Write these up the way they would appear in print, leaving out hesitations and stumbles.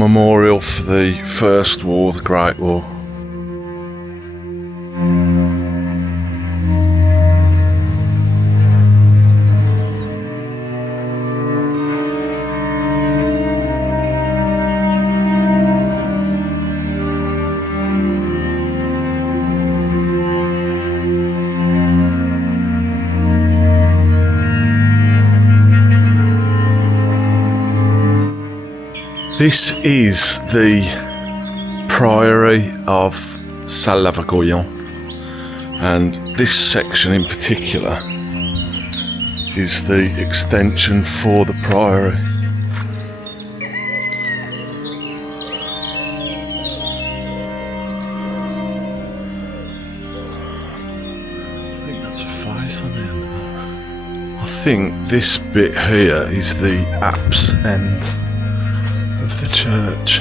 memorial for the First War, the Great War. This is the Priory of Les Salles-Lavauguyon, and this section in particular is the extension for the Priory. I think that's a face on it. I think this bit here is the apse end of the church.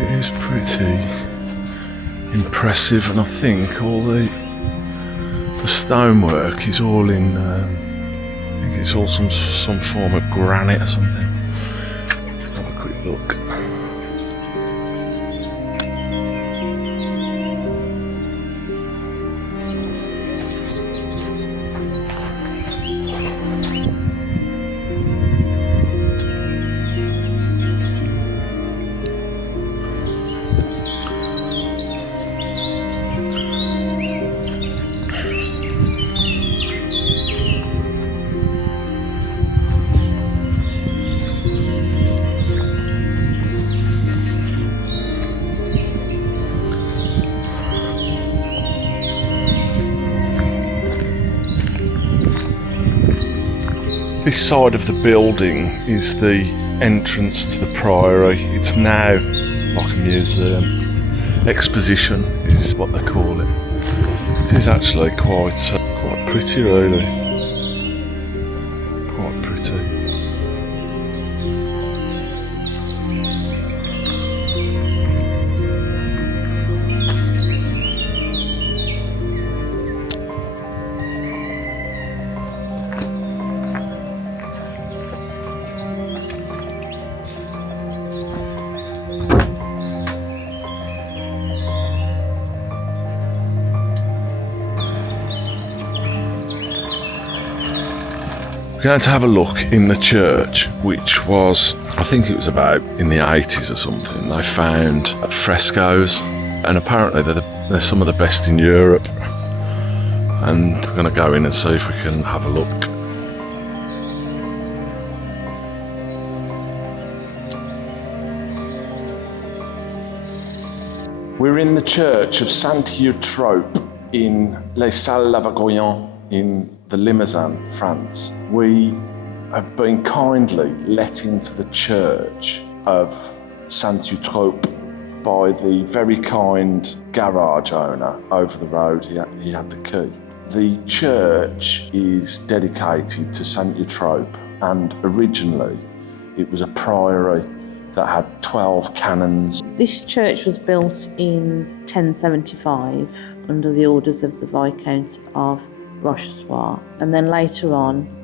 It is pretty impressive, and I think all the stonework is all in I think it's all some form of granite or something. Let's have a quick look. This side of the building is the entrance to the Priory. It's now like a museum. Exposition is what they call it. It is actually quite pretty, really. Quite pretty. We're going to have a look in the church, which was, I think it was about in the 80s or something. They found frescoes, and apparently they're some of the best in Europe. And we're going to go in and see if we can have a look. We're in the church of Saint Eutrope in Les Salles-Lavauguyon in the Limousin, France. We have been kindly let into the church of Saint Eutrope by the very kind garage owner over the road. He had the key. The church is dedicated to Saint Eutrope, and originally it was a priory that had 12 canons. This church was built in 1075 under the orders of the Viscount of Rochechouart, and then later on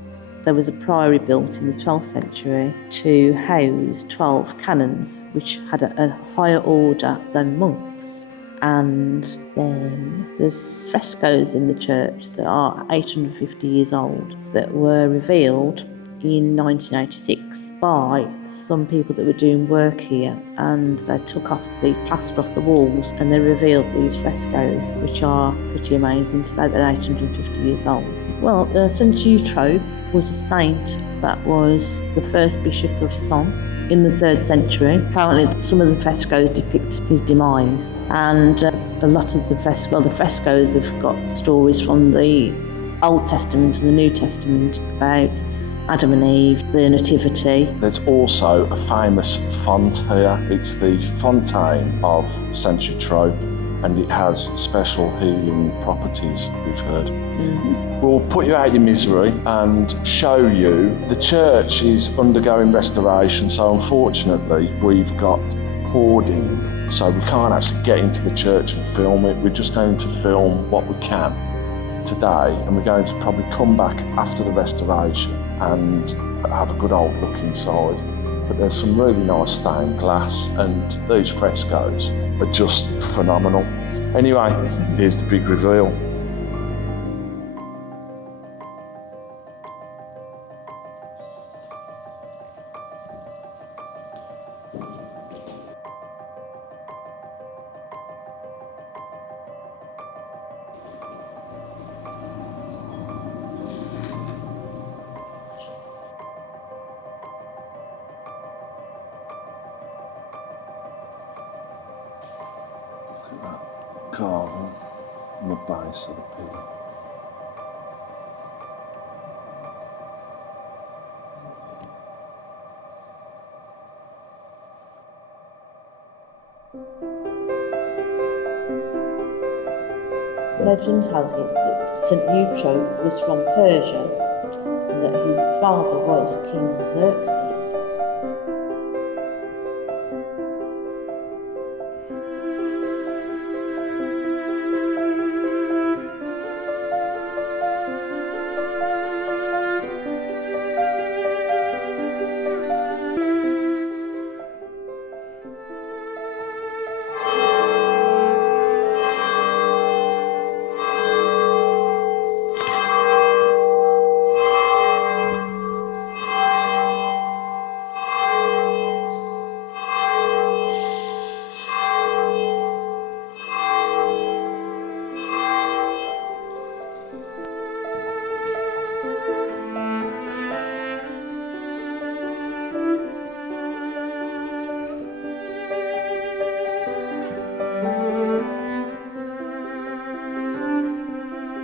there was a priory built in the 12th century to house 12 canons, which had a higher order than monks. And then there's frescoes in the church that are 850 years old that were revealed in 1986 by some people that were doing work here, and they took off the plaster off the walls and they revealed these frescoes, which are pretty amazing to say they're 850 years old. Well, Saint Eutrope was a saint that was the first bishop of Saintes in the 3rd century. Apparently some of the frescoes depict his demise, and a lot of the frescoes have got stories from the Old Testament and the New Testament about Adam and Eve, the Nativity. There's also a famous font here. It's the fontaine of Saint Eutrope, and it has special healing properties, we've heard. Mm-hmm. We'll put you out your misery and show you. The church is undergoing restoration, so unfortunately we've got hoarding, so we can't actually get into the church and film it. We're just going to film what we can today, and we're going to probably come back after the restoration and have a good old look inside. But there's some really nice stained glass, and these frescoes are just phenomenal. Anyway, here's the big reveal. Look at that carving on the base of the pillar. Legend has it that Saint Eutrope was from Persia and that his father was King Xerxes.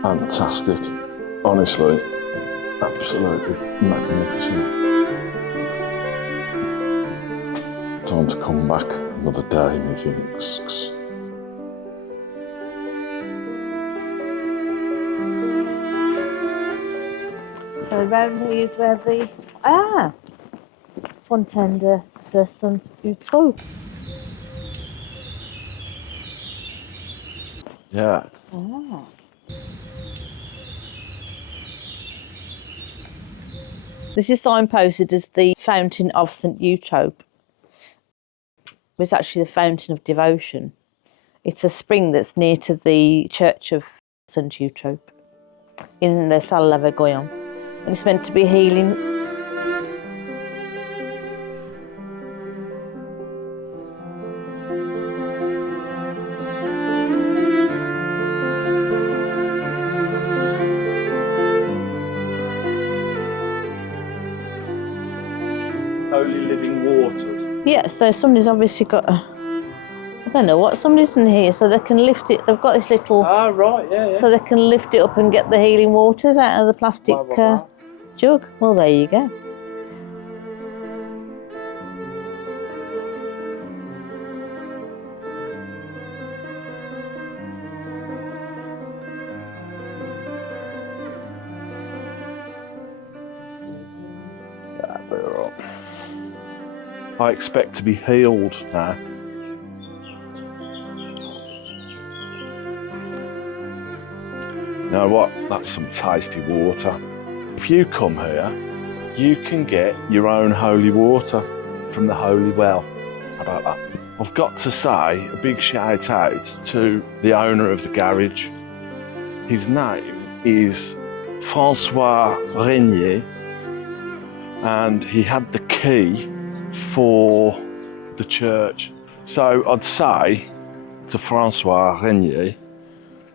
Fantastic. Honestly, absolutely magnificent. Time to come back another day, methinks. So around here is where the Fontaine de Saint Eutrope. Yeah. Ah. This is signposted as the Fountain of Saint Eutrope. It's actually the Fountain of Devotion. It's a spring that's near to the Church of Saint Eutrope in Les Salles-Lavauguyon. And it's meant to be healing. Holy living waters. Yeah, so somebody's obviously got I don't know what, somebody's in here so they can lift it. They've got this little... Ah, right, yeah. So they can lift it up and get the healing waters out of the plastic jug. Well, there you go. We're up. I expect to be healed now. You know what? That's some tasty water. If you come here, you can get your own holy water from the holy well. How about that? I've got to say a big shout out to the owner of the garage. His name is Francois Renier, and he had the key for the church. So I'd say to Francois Renier,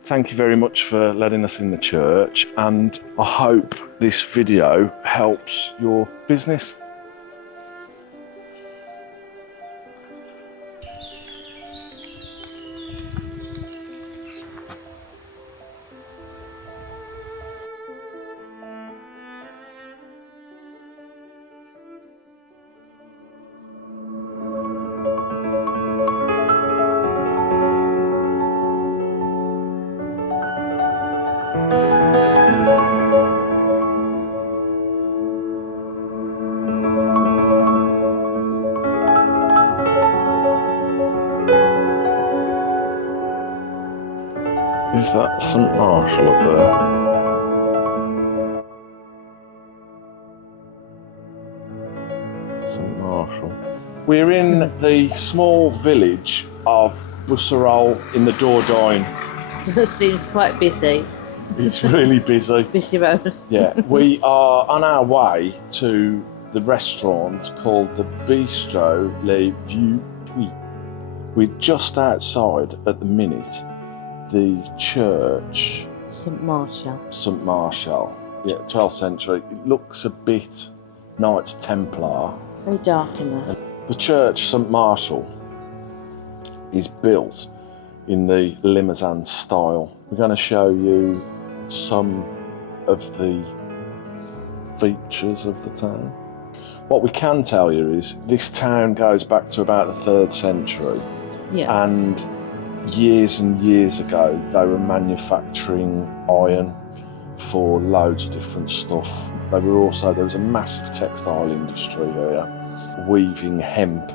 thank you very much for letting us in the church, and I hope this video helps your business. Is that St Marshall up there? We're in the small village of Busserolles in the Dordogne. It seems quite busy. It's really busy. Busy road. Yeah, we are on our way to the restaurant called the Bistro du Vieux Puits. We're just outside at the minute the church. St Martial. St Martial, yeah, 12th century. It looks a bit Knights Templar. Very dark in there. The church, St Martial, is built in the Limousin style. We're going to show you some of the features of the town. What we can tell you is this town goes back to about the 3rd century. Yeah. And years and years ago, they were manufacturing iron for loads of different stuff. There was a massive textile industry here, weaving hemp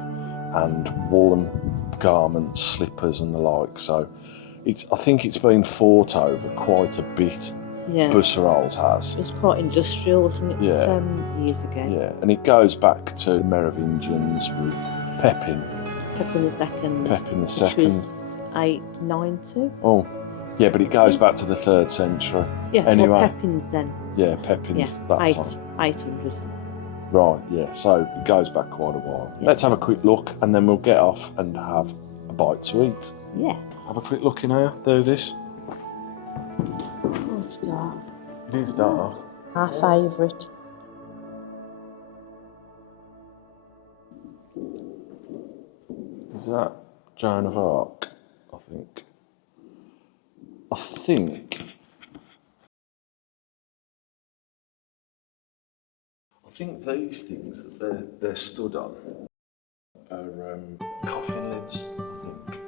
and woolen garments, slippers and the like. So I think it's been fought over quite a bit. Yeah. Busserolles has. It was quite industrial, wasn't it? Yeah. 10 years ago. Yeah, and it goes back to the Merovingians with Pepin. Pepin II. Pepin Which II. was 892. Oh, yeah, but it goes back to the 3rd century. Yeah, Anyway. well, Pepin's then. Yeah, Pepin's that time. 800. Right, yeah, so it goes back quite a while. Yeah. Let's have a quick look and then we'll get off and have a bite to eat. Yeah. Have a quick look in here, do this. Oh, it's dark. It is dark. Our favourite. Is that Joan of Arc? I think. I think these things that they're stood on are coffin lids, I think.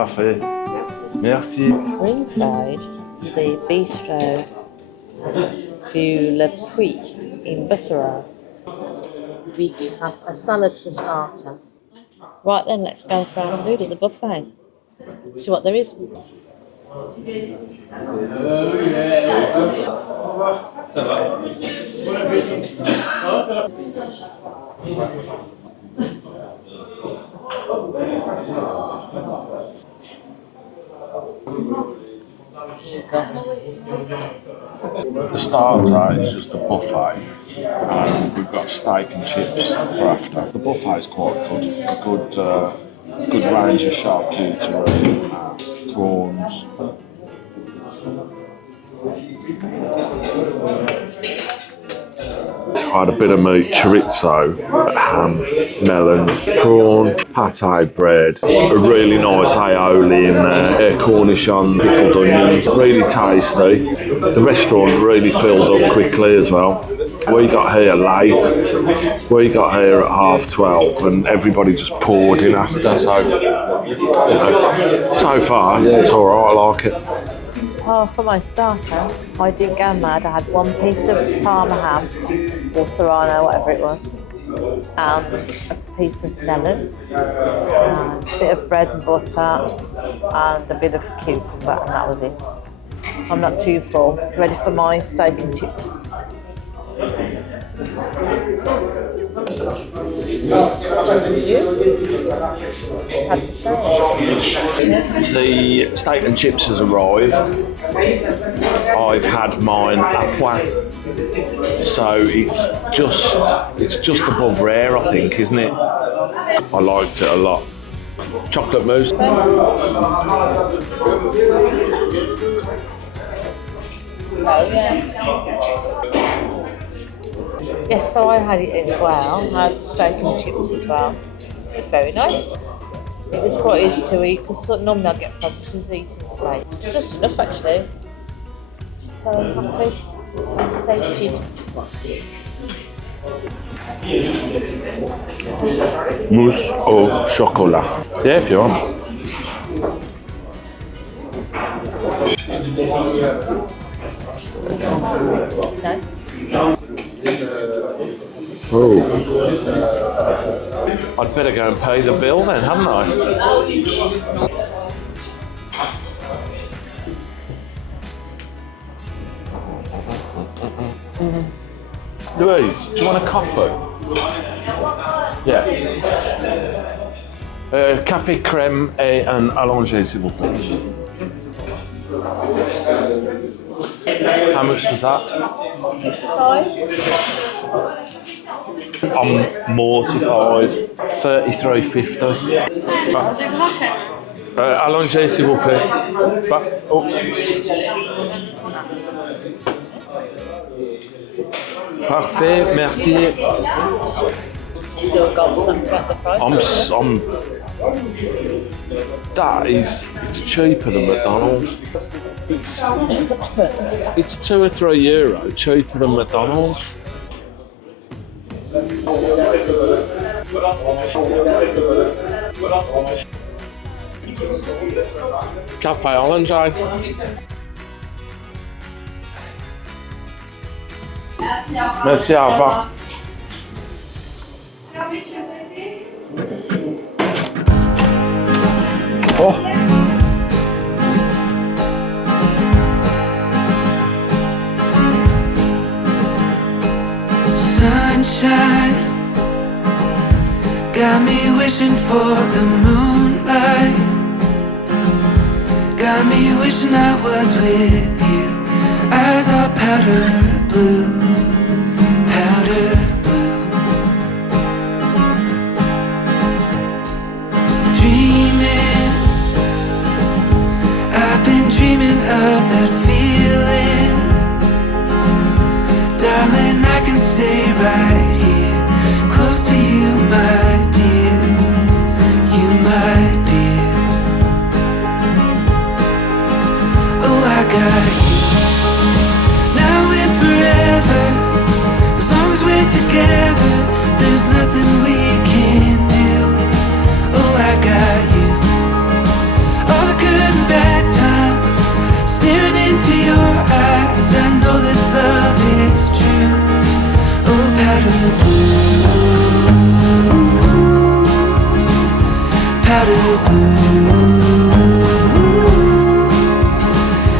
Parfait. Merci. We're inside the Bistro du Vieux Puits in Busserolles. We can have a salad for starter. Right then, let's go for our food at the buffet. See what there is. The starter is just the buffet, and we've got steak and chips for after. The buffet is quite good. Good range of charcuterie, prawns. I had a bit of meat, chorizo, ham, melon, prawn, pate bread, a really nice aioli in there, cornichon, pickled onions, really tasty. The restaurant really filled up quickly as well. We got here late, we got here at 12:30 and everybody just poured in after, so, so far, yeah, it's alright, I like it. Oh, for my starter, I didn't go mad. I had one piece of Parma ham, or Serrano, whatever it was, and a piece of melon, and a bit of bread and butter, and a bit of cucumber, and that was it. So I'm not too full. Ready for my steak and chips. The steak and chips has arrived. I've had mine à point, so it's just above rare, I think, isn't it? I liked it a lot. Chocolate mousse. Yes, so I had it as well. I had steak and chips as well. It was very nice. It was quite easy to eat because normally I get problems with eating steak. Just enough actually. So I'm happy. I'm sated. Mousse au chocolat. Yeah, if you want. No? Oh. I'd better go and pay the bill then, hadn't I? Louise, do you want a coffee? Yeah. Café crème et un allongé, s'il vous plaît. How much was that? I'm mortified. $33.50. Allongé, s'il vous plaît. Oh. Parfait, merci. It's cheaper than McDonald's. It's €2 or €3 cheaper than McDonald's. Café orange. Merci, au revoir. Oh. Sunshine got me wishing for the moonlight. Got me wishing I was with you. Eyes are powder blue, powder blue. Dreaming, I've been dreaming of that feeling. Darling, I can stay right here, close to you, my dear. You, my dear. Oh, I got you. Now and forever, as long as we're together, there's nothing we can't do. Oh, I got you. powder blue, powder blue.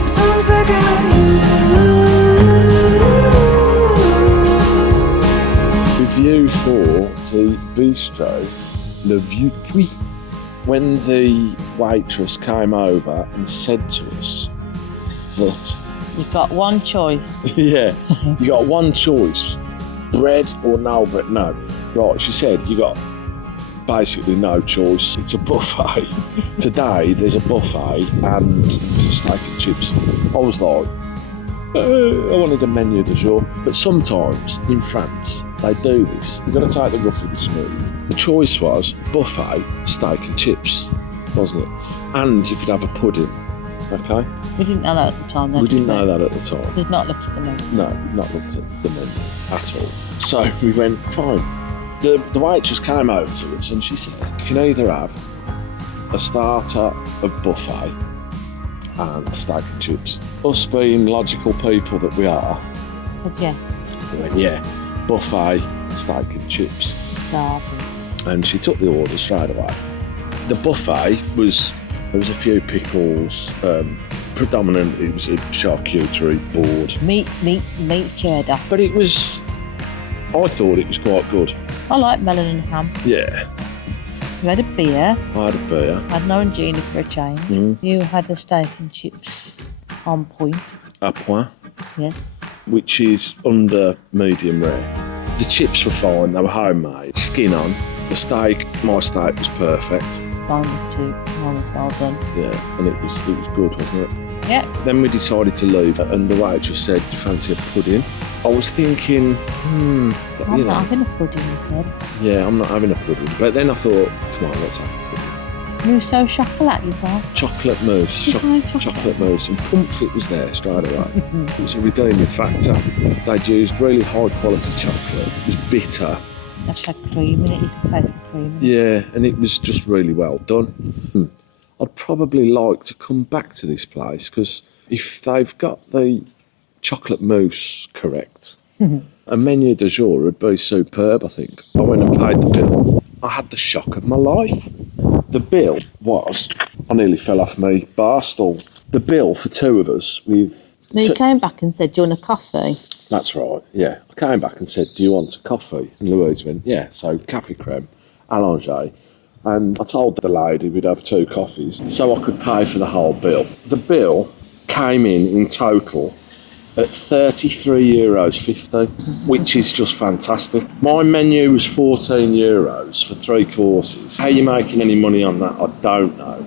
As long as I got you. Review for the Bistro du Vieux Puits. When the waitress came over and said to us that You've got one choice. yeah, you got one choice, bread or no bread. No, right, she said you got basically no choice. It's a buffet. Today there's a buffet and steak and chips. I was like, I wanted a menu du jour. But sometimes in France they do this. You've got to take the rough with the smooth. The choice was buffet, steak and chips, wasn't it? And you could have a pudding. Okay. We didn't know that at the time. We didn't know that at the time. We'd not looked at the menu. No, not looked at the menu at all. So we went, fine. The waitress came over to us and she said, you can either have a starter of buffet and steak and chips. Us being logical people that we are, I said yes. we went, yeah, buffet, steak and chips. Starving. And she took the order straight away. The buffet there was a few pickles, predominantly it was a charcuterie board. Meat cheddar. But I thought it was quite good. I like melon and ham. Yeah. You had a beer. I had a beer. I had an orangina for a change. You had a steak and chips on point. A point, Yes. which is under medium rare. The chips were fine, they were homemade. Skin on. The steak, my steak was perfect. Mine was too. Mine was well done. Yeah, and it was good, wasn't it? Yeah. Then we decided to leave and the waitress said, do you fancy a pudding? I was thinking, I'm not having a pudding, you said. yeah, I'm not having a pudding. But then I thought, come on, let's have a pudding. You were so chocolate, you thought. Chocolate mousse. Just like chocolate. Chocolate mousse. And comfort was there straight away. It was a redeeming factor. They'd used really high quality chocolate. It was bitter. That had cream in it, you could taste the cream in it. Yeah, and it was just really well done. I'd probably like to come back to this place because if they've got the chocolate mousse correct, a menu du jour would be superb, I think. I went and paid the bill. I had the shock of my life. The bill was, I nearly fell off my bar stool. The bill for two of us with... Then you came back and said, do you want a coffee? That's right, yeah. I came back and said, do you want a coffee? And Louise went, yeah. So café crème, allongé. And I told the lady we'd have 2 coffees so I could pay for the whole bill. The bill came in total at €33.50, which is just fantastic. My menu was €14 for 3 courses. How are you making any money on that? I don't know.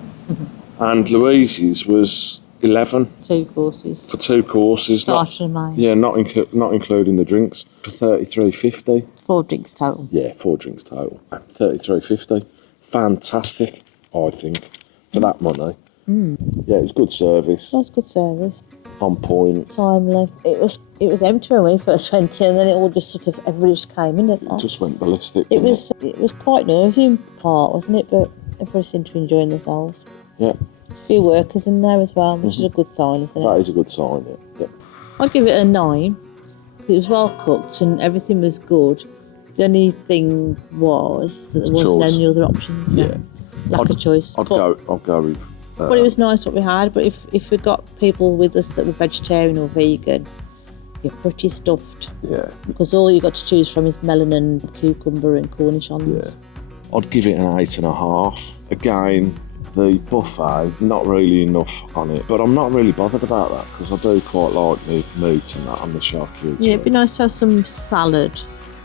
And Louise's was 11 2 courses. for 2 courses. Starter and main. Yeah, not including the drinks, for $33.50. 4 drinks total. Yeah, 4 drinks total. $33.50. Fantastic, I think, for that money. Yeah, it was good service. That was good service. On point. Timely. It was empty when we first went in, and then it all just sort of, everybody just came in, didn't It they? just went ballistic. It was quite noisy in part, wasn't it? But everybody seemed to be enjoying themselves. Yeah, A few workers in there as well, which is a good sign, isn't it? that is a good sign, yeah. I'd give it a 9. It was well cooked and everything was good. The only thing was that there wasn't Choice. any other options. Yeah. Lack of choice. I'd go with... But it was nice what we had. But if we got people with us that were vegetarian or vegan, you're pretty stuffed. Yeah, Because all you got to choose from is melon and cucumber and cornichons. yeah. I'd give it an 8.5. Again, the buffet, not really enough on it. But I'm not really bothered about that because I do quite like the meat and that on the charcuterie. Yeah, it'd be nice to have some salad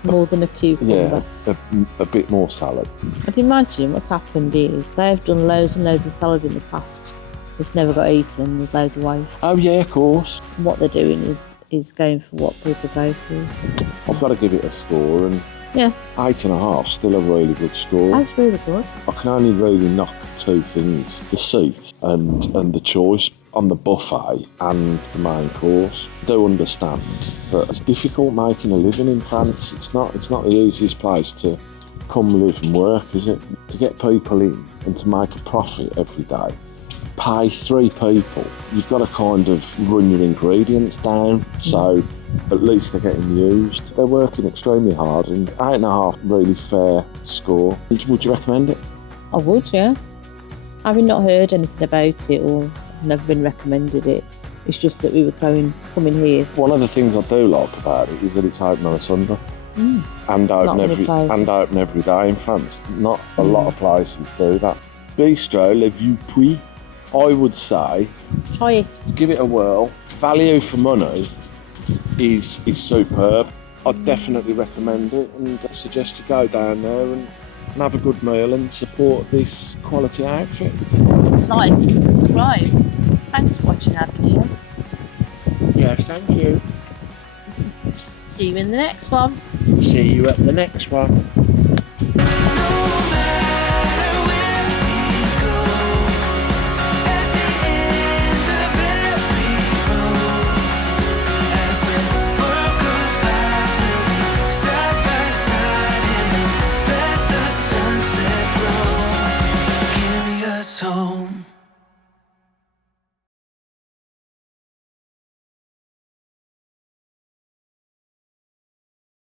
more than a cucumber. Yeah, a bit more salad. I'd imagine what's happened is they've done loads and loads of salad in the past. It's never got eaten, there's loads of waste. Oh yeah, of course. What they're doing is going for what people go for. I've got to give it a score, and Yeah, 8.5, still a really good score. that's really good. I can only really knock 2 things: the seat and the choice on the buffet and the main course. I do understand that it's difficult making a living in France. It's not the easiest place to come live and work, is it? To get people in and to make a profit every day, pay 3 people, you've got to kind of run your ingredients down. So at least they're getting used. They're working extremely hard, and 8.5 really fair score. Would you recommend it? I would, yeah. Having not heard anything about it or never been recommended it, it's just that we were coming here. One of the things I do like about it is that it's open on a Sunday. And open every day in France. Not a lot of places do that. Bistro du Vieux Puits, I would say, Try it. give it a whirl. Value for money is superb. I'd definitely recommend it, and I suggest you go down there and have a good meal and support this quality outfit. Like and subscribe. Thanks for watching our video. Yes, thank you. See you in the next one. See you at the next one. Home.